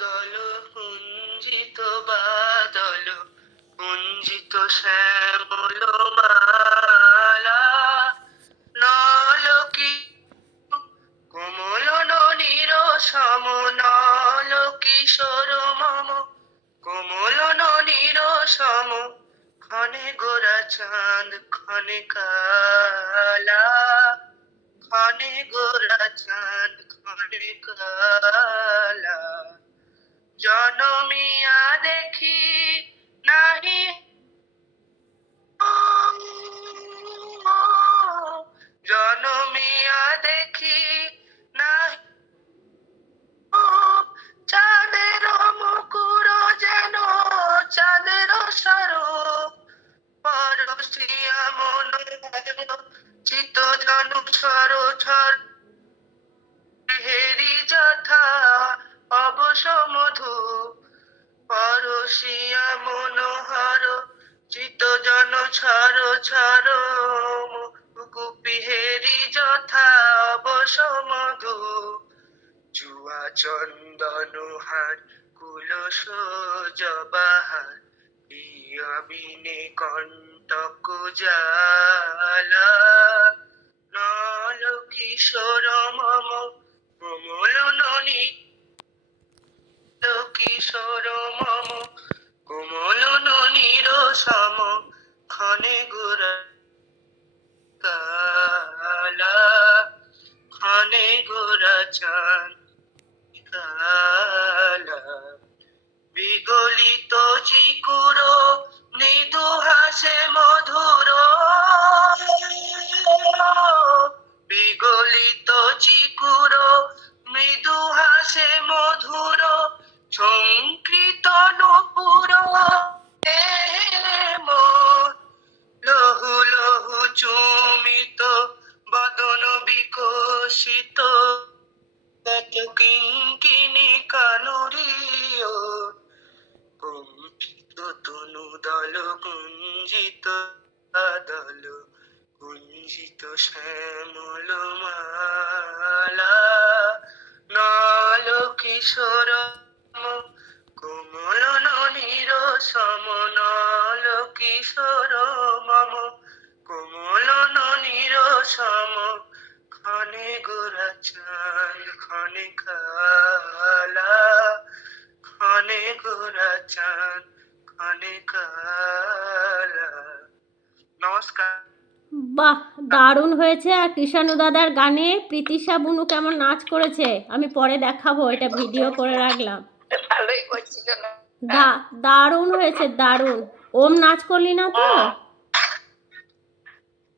দল কুঞ্জিত বাদল কুঞ্জিত শ্যামল মালা নলকি কোমল ননীর সম নল কিশোর মম কোমল ননীর সম ক্ষণে গোরা চাঁদ ক্ষণে কালা ক্ষণে গোরা চাঁদ ক্ষণে কালা জনমিয়া দেখি নাহি জনমিয়া দেখি নাহি চাঁদের মুকুর যেন চাঁদের স্বরূপ পরশিয়া মন চিত জানু ছর ছর হেরি যথা অবশ মধু পরশিয়া মনোহর চিত জন ছর ছর কুপিহেরি যথা অবশ মধু জুয়া চন্দন হার কুলস জবাহার বিনে কণ্টক জালা নল কিশোর মম কোমল ননী কিশোর মম কোমল ননীর সম ক্ষণে গোরা কালা ক্ষণে গোরা চাঁদ কালা বিগলিত চিকুর মৃদু হাসে মধুর বিগলিত চিকুর মৃদু হাসে মধুর সংকৃত নপুর লহু লহু চুমিত বদন বিকশিত কত কিঙ্কিনি কানুরিও কুঞ্চিত তনু দল কুঞ্জিত দল কুঞ্জিত শ্যামল মালা নল কিশোর কোমল ননীর সম নল কিশোর মম কোমল ননীর সম ক্ষণে গোরা চাঁদ ক্ষণে কালা ক্ষণে গোরা চাঁদ ক্ষণে কালা। নমস্কার। বাহ, দারুণ হয়েছে। আর কৃষাণু দাদার গানে প্রীতিশা বুনু কেমন নাচ করেছে আমি পরে দেখাবো, এটা ভিডিও করে রাখলাম। ভালোই করছিল না? দারুণ হয়েছে, দারুণ। ওম নাচ করলি না তো?